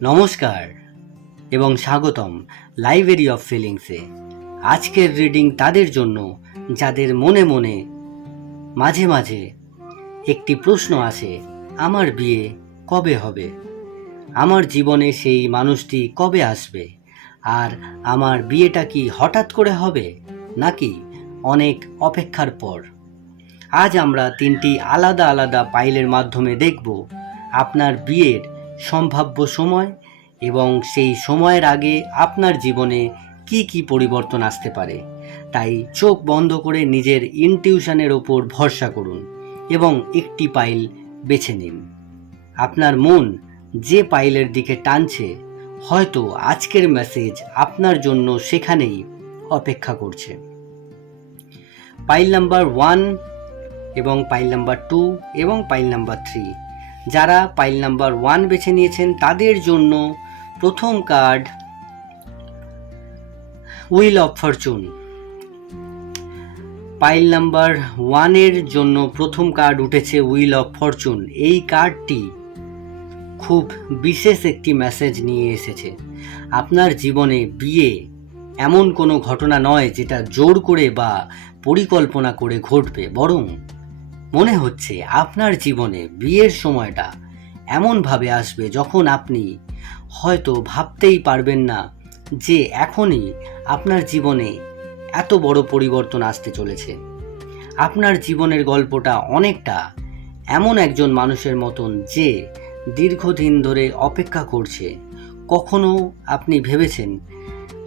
নমস্কার এবং স্বাগতম লাইব্রেরি অফ ফিলিংসে। আজকের রিডিং তাদের জন্য যাদের মনে মনে মাঝে মাঝে একটি প্রশ্ন আসে, আমার বিয়ে কবে হবে, আমার জীবনে সেই মানুষটি কবে আসবে, আর আমার বিয়েটা কি হঠাৎ করে হবে নাকি অনেক অপেক্ষার পর। আজ আমরা তিনটি আলাদা আলাদা পাইলের মাধ্যমে দেখব আপনার বিয়ের সম্ভাব্য সময় এবং সেই সময়ের আগে আপনার জীবনে কি কি পরিবর্তন আসতে পারে। তাই চোখ বন্ধ করে নিজের ইনটিউশনের ওপর ভরসা করুন এবং একটি পাইল বেছে নিন। আপনার মন যে পাইলের দিকে টানছে, হয়তো আজকের মেসেজ আপনার জন্য সেখানেই অপেক্ষা করছে। পাইল নাম্বার 1 এবং পাইল নাম্বার 2 এবং পাইল নাম্বার 3। যারা পাইল নাম্বার 1 বেছে নিয়েছেন তাদের জন্য প্রথম card wheel of fortune. Pile number 1 এর জন্য প্রথম কার্ড উঠেছে হুইল অফ ফরচুন। এই কার্ডটি খুব বিশেষ একটি মেসেজ নিয়ে এসেছে। আপনার জীবনে বিয়ে এমন কোনো ঘটনা নয় যেটা জোর করে বা পরিকল্পনা করে ঘটবে, বরং মনে হচ্ছে আপনার জীবনে বিয়ের সময়টা এমনভাবে আসবে যখন আপনি হয়তো ভাবতেই পারবেন না যে এখনই আপনার জীবনে এত বড় পরিবর্তন আসতে চলেছে। আপনার জীবনের গল্পটা অনেকটা এমন একজন মানুষের মতন যে দীর্ঘদিন ধরে অপেক্ষা করছে। কখনো আপনি ভেবেছেন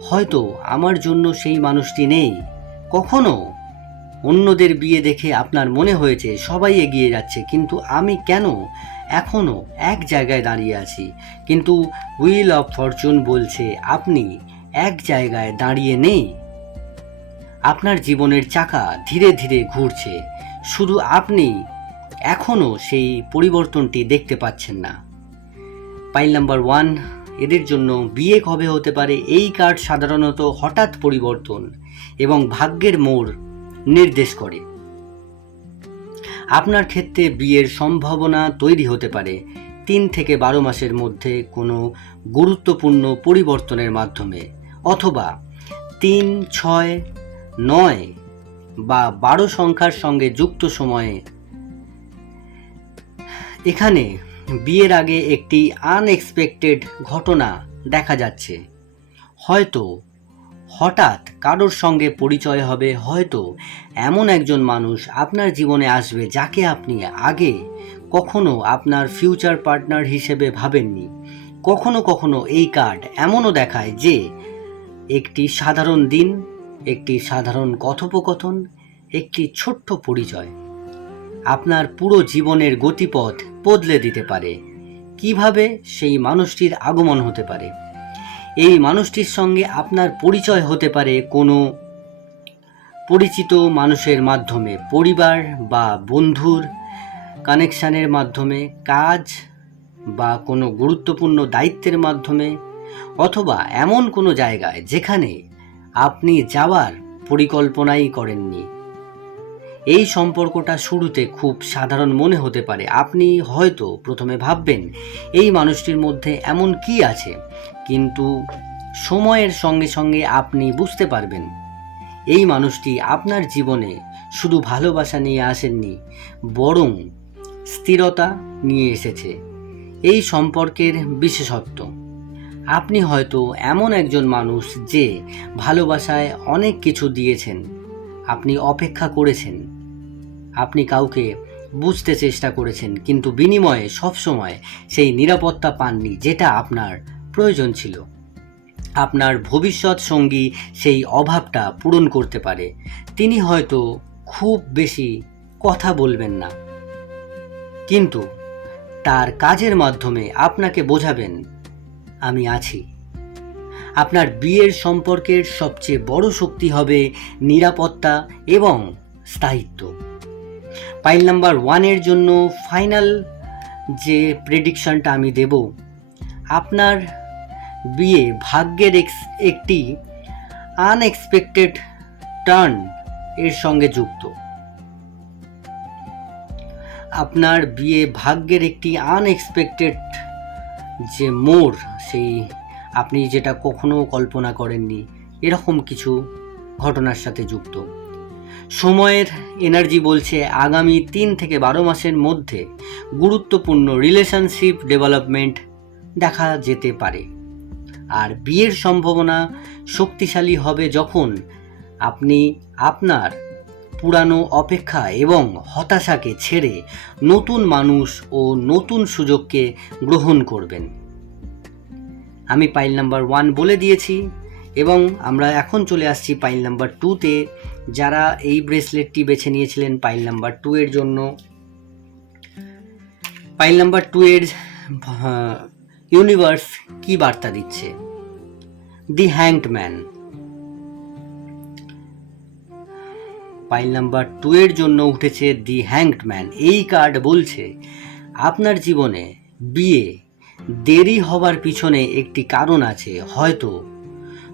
হয়তো আমার জন্য সেই মানুষটি নেই, কখনো অন্যদের বিয়ে দেখে আপনার মনে হয়েছে সবাই এগিয়ে যাচ্ছে কিন্তু আমি কেন এখনো এক জায়গায় দাঁড়িয়ে আছি। কিন্তু হুইল অফ ফরচুন বলছে আপনি এক জায়গায় দাঁড়িয়ে নেই, আপনার জীবনের চাকা ধীরে ধীরে ঘুরছে, শুধু আপনি এখনো সেই পরিবর্তনটি দেখতে পাচ্ছেন না। পাইল নাম্বার 1 এদের জন্য বিয়ে কবে হতে পারে। এই কার্ড সাধারণত হঠাৎ পরিবর্তন এবং ভাগ্যের মোড় নির্দেশ করে। আপনার ক্ষেত্রে বিয়ের সম্ভাবনা তৈরি হতে পারে 3 থেকে 12 মাসের মধ্যে কোনো গুরুত্বপূর্ণ পরিবর্তনের মাধ্যমে, অথবা 3, 6, 9 বা 12 সংখ্যার সঙ্গে যুক্ত সময়ে। এখানে বিয়ের আগে একটি আনএক্সপেক্টেড ঘটনা দেখা যাচ্ছে। হয়তো হঠাৎ কারোর সঙ্গে পরিচয় হবে, হয়তো এমন একজন মানুষ আপনার জীবনে আসবে যাকে আপনি আগে কখনো আপনার ফিউচার পার্টনার হিসেবে ভাবেননি। কখনো কখনো এই কার্ড এমনও দেখায় যে একটি সাধারণ দিন, একটি সাধারণ কথোপকথন, একটি ছোট্ট পরিচয় আপনার পুরো জীবনের গতিপথ বদলে দিতে পারে। কিভাবে সেই মানুষটির আগমন হতে পারে। এই মানুষটির সঙ্গে আপনার পরিচয় হতে পারে কোনো পরিচিত মানুষের মাধ্যমে, পরিবার বা বন্ধুর কানেকশানের মাধ্যমে, কাজ বা কোনো গুরুত্বপূর্ণ দায়িত্বের মাধ্যমে, অথবা এমন কোনো জায়গায় যেখানে আপনি যাওয়ার পরিকল্পনাই করেননি। এই সম্পর্কটা শুরুতে খুব সাধারণ মনে হতে পারে। আপনি হয়তো প্রথমে ভাববেন এই মানুষটির মধ্যে এমন কি আছে, কিন্তু সময়ের সঙ্গে সঙ্গে আপনি বুঝতে পারবেন এই মানুষটি আপনার জীবনে শুধু ভালোবাসা নিয়ে আসেননি, বরং স্থিরতা নিয়ে এসেছে। এই সম্পর্কের বিশেষত্ব, আপনি হয়তো এমন একজন মানুষ যে ভালোবাসায় অনেক কিছু দিয়েছেন, আপনি অপেক্ষা করেছেন, আপনি কাউকে বুঝতে চেষ্টা করেছেন, কিন্তু বিনিময়ে সবসময় সেই নিরাপত্তা পাননি যেটা আপনার প্রয়োজন ছিল। আপনার ভবিষ্যৎ সঙ্গী সেই অভাবটা পূরণ করতে পারে। তিনি হয়তো খুব বেশি কথা বলবেন না, কিন্তু তার কাজের মাধ্যমে আপনাকে বোঝাবেন আমি আছি। আপনার বিয়ের সম্পর্কের সবচেয়ে বড় শক্তি হবে নিরাপত্তা এবং স্থায়িত্ব। পাইল নাম্বার 1 এর জন্য ফাইনাল যে প্রেডিকশনটা আমি দেব, আপনার বিয়ে ভাগ্যের একটি আনএক্সপেক্টেড টার্ন এর সঙ্গে যুক্ত। আপনার বিয়ে ভাগ্যের একটি আনএক্সপেক্টেড যে মোড়, সেই আপনি যেটা কখনো কল্পনা করেননি, এরকম কিছু ঘটনার সাথে যুক্ত। সময়ের এনার্জি বলছে আগামী 3 থেকে 12 মাসের মধ্যে গুরুত্বপূর্ণ রিলেশনশিপ ডেভেলপমেন্ট দেখা যেতে পারে। আর বিয়ের সম্ভাবনা শক্তিশালী হবে যখন আপনি আপনার পুরানো অপেক্ষা এবং হতাশাকে ছেড়ে নতুন মানুষ ও নতুন সুযোগকে গ্রহণ করবেন। আমি পাইল নাম্বার 1 বলে দিয়েছি এবং আমরা এখন চলে আসছি পাইল নাম্বার 2তে। যারা এই ব্রেসলেটটি বেছে নিয়েছিলেন পাইল নাম্বার 2 এর জন্য, পাইল নাম্বার 2 এর ইউনিভার্স কি বার্তা দিচ্ছে? দি হ্যাংড ম্যান। পাইল নাম্বার 2 এর জন্য উঠেছে দি হ্যাংড ম্যান। এই কার্ড বলছে আপনার জীবনে বিয়ে দেরি হবার পিছনে একটি কারণ আছে।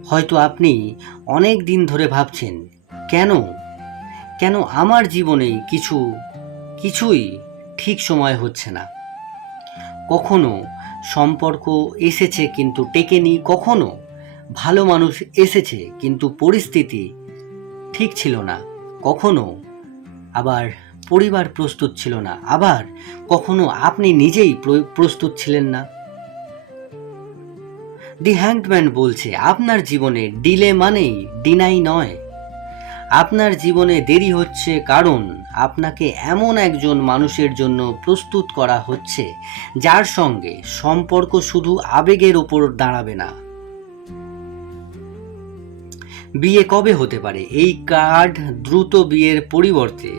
হয়তো আপনি অনেক দিন ধরে ভাবছেন, কেন আমার জীবনে কিছুই ঠিক সময় হচ্ছে না। কখনো সম্পর্ক এসেছে কিন্তু টেকেনি, কখনো ভালো মানুষ এসেছে কিন্তু পরিস্থিতি ঠিক ছিল না, কখনো আবার পরিবার প্রস্তুত ছিল না, আবার কখনো আপনি নিজেই প্রস্তুত ছিলেন না। দি হ্যাংড ম্যান বলছে আপনার জীবনে ডিলে মানেই ডিনাই নয়। আপনার জীবনে দেরি হচ্ছে কারণ আপনাকে এমন একজন মানুষের জন্য প্রস্তুত করা হচ্ছে যার সঙ্গে সম্পর্ক শুধু আবেগের ওপর দাঁড়াবে না। বিয়ে কবে হতে পারে? এই কার্ড দ্রুত বিয়ের পরিবর্তে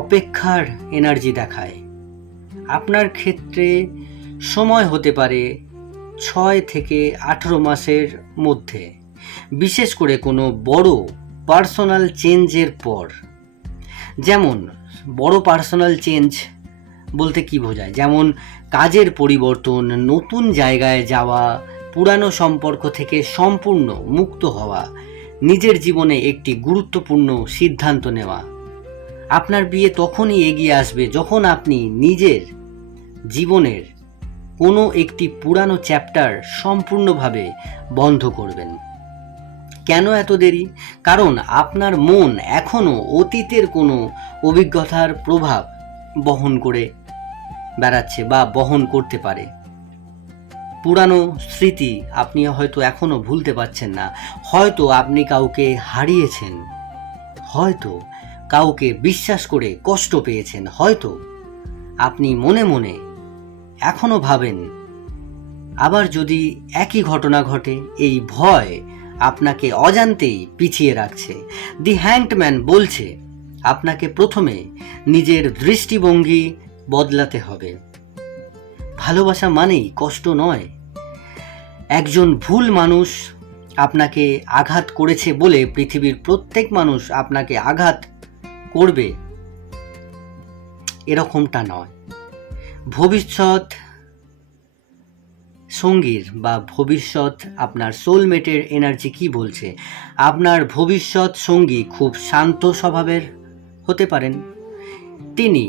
অপেক্ষার এনার্জি দেখায়। আপনার ক্ষেত্রে সময় হতে পারে 6 থেকে 18 মাসের মধ্যে, বিশেষ করে কোনো বড় পার্সোনাল চেঞ্জের পর। যেমন বড় পার্সোনাল চেঞ্জ বলতে কি বোঝায়? যেমন কাজের পরিবর্তন, নতুন জায়গায় যাওয়া, পুরানো সম্পর্ক থেকে সম্পূর্ণ মুক্ত হওয়া, নিজের জীবনে একটি গুরুত্বপূর্ণ সিদ্ধান্ত নেওয়া। আপনার বিয়ে তখনই এগিয়ে আসবে যখন আপনি নিজের জীবনের কোনো একটি পুরানো চ্যাপ্টার সম্পূর্ণভাবে বন্ধ করবেন। কেন এত দেরি? কারণ আপনার মন এখনও অতীতের কোনো অভিজ্ঞতার প্রভাব বহন করে বেড়াচ্ছে বা বহন করতে পারে। পুরানো স্মৃতি আপনি হয়তো এখনও ভুলতে পারছেন না। হয়তো আপনি কাউকে হারিয়েছেন, হয়তো কাউকে বিশ্বাস করে কষ্ট পেয়েছেন, হয়তো আপনি মনে মনে এখনও ভাবেন আবার যদি একই ঘটনা ঘটে। এই ভয় আপনাকে অজান্তেই পিছিয়ে রাখছে। দি হ্যাংড ম্যান বলছে আপনাকে প্রথমে নিজের দৃষ্টিভঙ্গি বদলাতে হবে। ভালোবাসা মানেই কষ্ট নয়। একজন ভুল মানুষ আপনাকে আঘাত করেছে বলে পৃথিবীর প্রত্যেক মানুষ আপনাকে আঘাত করবে এরকমটা নয়। ভবিষ্যৎ সঙ্গীর বা ভবিষ্যৎ আপনার সোলমেটের এনার্জি কি বলছে? আপনার ভবিষ্যৎ সঙ্গী খুব শান্ত স্বভাবের হতে পারেন। তিনি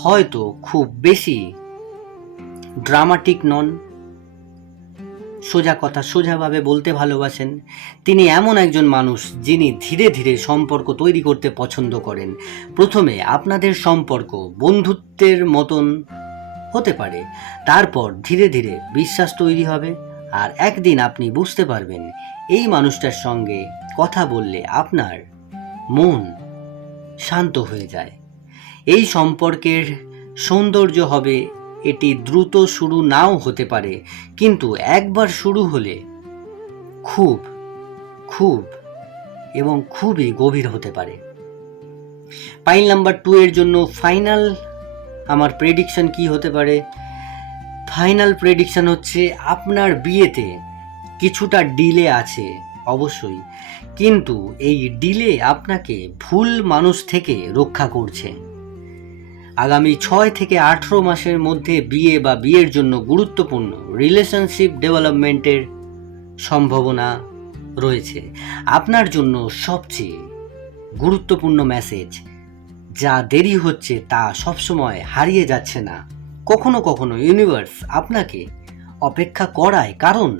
হয়তো খুব বেশি ড্রামাটিক নন, সোজা কথা সোজাভাবে বলতে ভালোবাসেন। তিনি এমন একজন মানুষ যিনি ধীরে ধীরে সম্পর্ক তৈরি করতে পছন্দ করেন। প্রথমে আপনাদের সম্পর্ক বন্ধুত্বের মতন হতে পারে, তারপর ধীরে ধীরে বিশ্বাস তৈরি হবে, আর একদিন আপনি বুঝতে পারবেন এই মানুষটার সঙ্গে কথা বললে আপনার মন শান্ত হয়ে যায়। এই সম্পর্কের সৌন্দর্য হবে এটি দ্রুত শুরু নাও হতে পারে, কিন্তু একবার শুরু হলে খুবই গভীর হতে পারে। পাইল নাম্বার 2 এর জন্য ফাইনাল আমার প্রেডিকশন কি হতে পারে? ফাইনাল প্রেডিকশন হচ্ছে আপনার বিয়েতে কিছুটা ডিলে আছে অবশ্যই, কিন্তু এই ডিলে আপনাকে ভুল মানুষ থেকে রক্ষা করছে। আগামী 6 থেকে 18 মাসের মধ্যে বিয়ে বা বিয়ের জন্য গুরুত্বপূর্ণ রিলেশনশিপ ডেভেলপমেন্টের সম্ভাবনা রয়েছে। আপনার জন্য সবচেয়ে গুরুত্বপূর্ণ মেসেজ, যা দেরি হচ্ছে তা সবসময় হারিয়ে যাচ্ছে না। কখনো কখনো ইউনিভার্স আপনাকে অপেক্ষা করায়, কারণ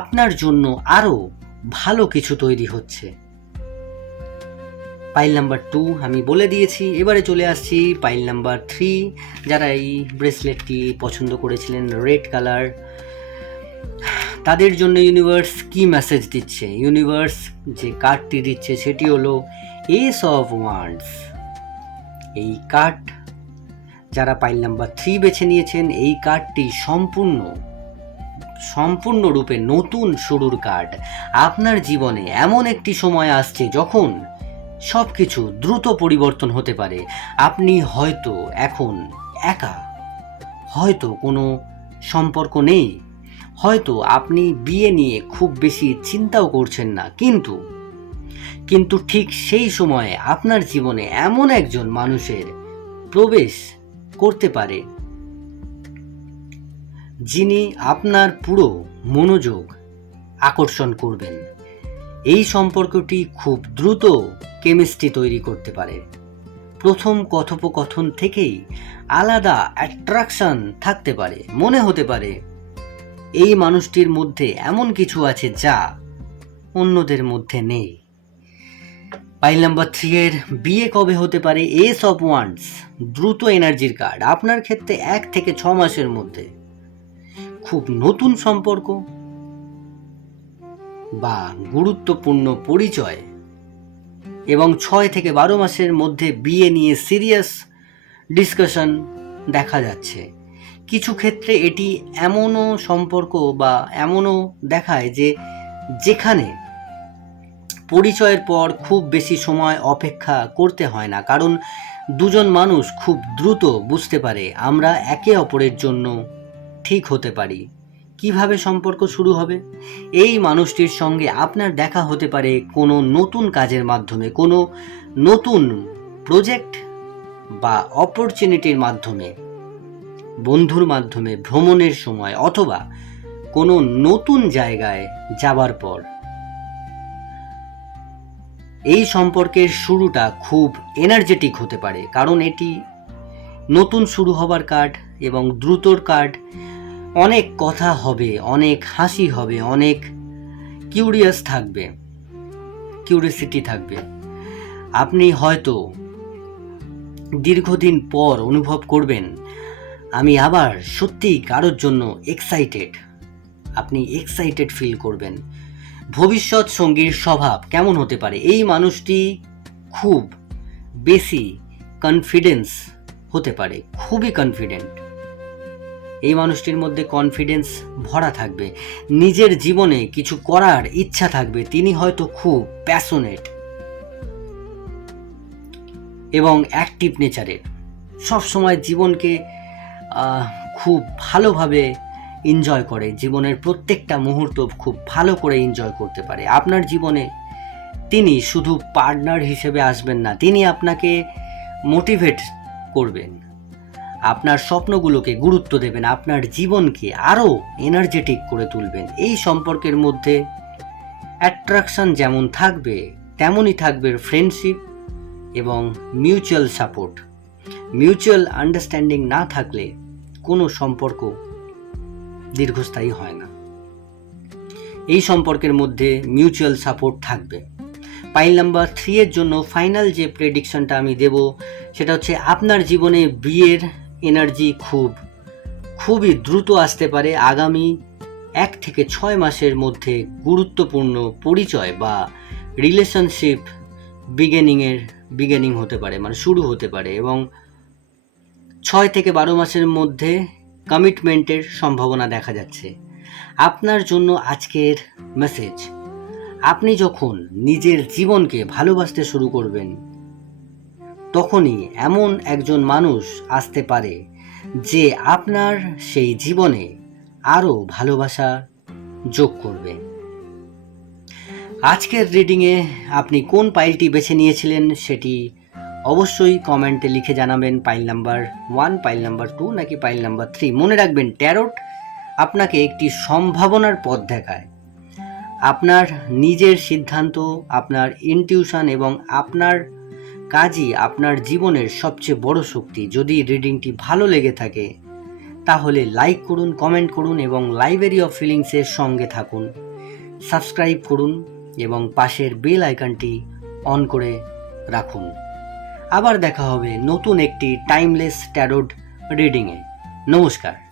আপনার জন্য আরও ভালো কিছু তৈরি হচ্ছে। পাইল নাম্বার 2 আমি বলে দিয়েছি। এবারে চলে আসছি পাইল নাম্বার 3, যারা এই ব্রেসলেটটি পছন্দ করেছিলেন রেড কালার, তাদের জন্য ইউনিভার্স কি মেসেজ দিচ্ছে। ইউনিভার্স যে কার্ডটি দিচ্ছে সেটি হলো এস অফ ওয়ান্ডস। এই কার্ড যারা পাইল নাম্বার 3 বেছে নিয়েছেন, এই কার্ডটি সম্পূর্ণরূপে নতুন শুরুর কার্ড। আপনার জীবনে এমন একটি সময় আসছে যখন সব কিছু দ্রুত পরিবর্তন হতে পারে। আপনি হয়তো এখন একা, হয়তো কোনো সম্পর্ক নেই, হয়তো আপনি বিয়ে নিয়ে খুব বেশি চিন্তাও করছেন না, কিন্তু ঠিক সেই সময়ে আপনার জীবনে এমন একজন মানুষের প্রবেশ করতে পারে যিনি আপনার পুরো মনোযোগ আকর্ষণ করবেন। এই সম্পর্কটি খুব দ্রুত কেমিস্ট্রি তৈরি করতে পারে। প্রথম কথোপকথন থেকেই আলাদা অ্যাট্রাকশন থাকতে পারে। মনে হতে পারে এই মানুষটির মধ্যে এমন কিছু আছে যা অন্যদের মধ্যে নেই। পাইল নাম্বার 3 এর বিয়ে কবে হতে পারে? এস অফ ওয়ান্ডস, দ্রুত এনার্জির কার্ড। আপনার ক্ষেত্রে 1 থেকে 6 মাসের মধ্যে খুব নতুন সম্পর্ক বা গুরুত্বপূর্ণ পরিচয়, এবং 6 থেকে 12 মাসের মধ্যে বিয়ে নিয়ে সিরিয়াস ডিসকাশন দেখা যাচ্ছে। কিছু ক্ষেত্রে এটি এমনও সম্পর্ক বা এমনও দেখায় যেখানে পরিচয়ের পর খুব বেশি সময় অপেক্ষা করতে হয় না, কারণ দুজন মানুষ খুব দ্রুত বুঝতে পারে আমরা একে অপরের জন্য ঠিক হতে পারি। কিভাবে সম্পর্ক শুরু হবে? এই মানুষটির সঙ্গে আপনার দেখা হতে পারে কোনো নতুন কাজের মাধ্যমে, কোনো নতুন প্রজেক্ট বা অপরচুনিটির মাধ্যমে, বন্ধুর মাধ্যমে, ভ্রমণের সময়, অথবা কোনো নতুন জায়গায় যাবার পর। এই সম্পর্কের শুরুটা খুব এনার্জেটিক হতে পারে, কারণ এটি নতুন শুরু হবার কার্ড এবং দ্রুতর কার্ড। অনেক কথা হবে, অনেক হাসি হবে, অনেক কিউরিয়াসিটি থাকবে। আপনি হয়তো দীর্ঘদিন পর অনুভব করবেন আমি আবার সত্যিই কারোর জন্য এক্সাইটেড। আপনি এক্সাইটেড ফিল করবেন। ভবিষ্যৎ সঙ্গীর স্বভাব কেমন হতে পারে? এই মানুষটি খুব বেশি কনফিডেন্স হতে পারে, খুবই কনফিডেন্ট। এই মানুষটির মধ্যে কনফিডেন্স ভরা থাকবে, নিজের জীবনে কিছু করার ইচ্ছা থাকবে। তিনি হয়তো খুব প্যাশনেট এবং অ্যাক্টিভ নেচারের, সবসময় জীবনকে খুব ভালোভাবে এনজয় করে, জীবনের প্রত্যেকটা মুহূর্ত খুব ভালো করে এনজয় করতে পারে। আপনার জীবনে তিনি শুধু পার্টনার হিসেবে আসবেন না, তিনি আপনাকে মোটিভেট করবেন, আপনার স্বপ্নগুলোকে গুরুত্ব দেবেন, আপনার জীবনকে আরও এনার্জেটিক করে তুলবেন। এই সম্পর্কের মধ্যে অ্যাট্রাকশন যেমন থাকবে তেমনই থাকবে ফ্রেন্ডশিপ এবং মিউচুয়াল সাপোর্ট। মিউচুয়াল আন্ডারস্ট্যান্ডিং না থাকলে কোনো সম্পর্ক দীর্ঘস্থায়ী হয় না। এই সম্পর্কের মধ্যে মিউচুয়াল সাপোর্ট থাকবে। পাইল নাম্বার 3 এর জন্য ফাইনাল যে প্রেডিকশনটা আমি দেব সেটা হচ্ছে আপনার জীবনে বিয়ের এনার্জি খুবই দ্রুত আসতে পারে। আগামী 1 থেকে 6 মাসের মধ্যে গুরুত্বপূর্ণ পরিচয় বা রিলেশনশিপ বিগিনিং হতে পারে, মানে শুরু হতে পারে, এবং 6 থেকে 12 মাসের মধ্যে কমিটমেন্টের সম্ভাবনা দেখা যাচ্ছে। আপনার জন্য আজকের মেসেজ, আপনি যখন নিজের জীবনকে ভালোবাসতে শুরু করবেন তখনই এমন একজন মানুষ আসতে পারে যে আপনার সেই জীবনে আরও ভালোবাসা যোগ করবে। আজকের রিডিংয়ে আপনি কোন পাইলটি বেছে নিয়েছিলেন সেটি অবশ্যই কমেন্টে লিখে জানাবেন। পাইল নাম্বার 1, পাইল নাম্বার 2 নাকি পাইল নাম্বার 3। মনে রাখবেন, ট্যারোট আপনাকে একটি সম্ভাবনার পথ দেখায়। আপনার নিজের সিদ্ধান্ত, আপনার ইনটিউশন এবং আপনার কাজই আপনার জীবনের সবচেয়ে বড় শক্তি। যদি রিডিংটি ভালো লেগে থাকে তাহলে লাইক করুন, কমেন্ট করুন এবং লাইব্রেরি অফ ফিলিংসের সঙ্গে থাকুন। সাবস্ক্রাইব করুন এবং পাশের বেল আইকনটি অন করে রাখুন। আবার দেখা হবে নতুন একটি টাইমলেস ট্যারোট রিডিংয়ে। নমস্কার।